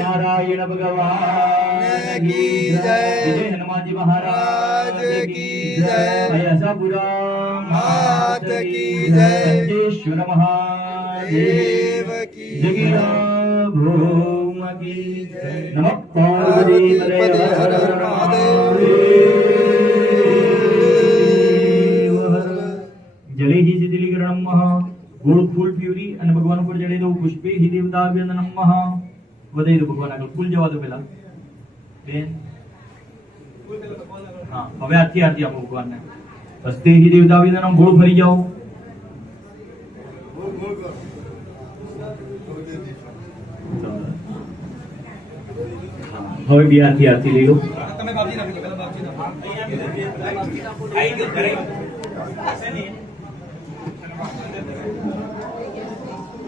नारायण भगवान की जय। हनुमान जी महाराज की जय। ऐसापुरा मात की जय। सिद्धेश्वर महादेव की जय। भूम की जय। नमः पार्वती हर हर महादेव। जले ही जिदिलीकरणं महा गोड़ फूल प्यूरी અને ભગવાન ઉપર જડે દો પુષ્પે હિ દેવતાભ્યંદનમ મહા વધાઈ દો ભગવાન આગળ ફૂલ જવા દો પેલા બેન હા હવે આરતી આરતી આપો ભગવાનને હસ્તે હિ દેવતાભ્યંદનમ ગોળ ફરી જાઓ હવે બી આરતી આરતી લઈ લો તમે બાપજી ના પેલા બાપજી ના આઈ ગયો કરે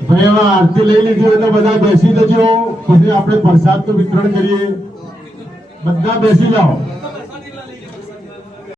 ભાઈ હવે આરતી લઈ લીધી એટલે બધા બેસી જજો પછી આપણે પ્રસાદનું વિતરણ કરીએ બધા બેસી જાઓ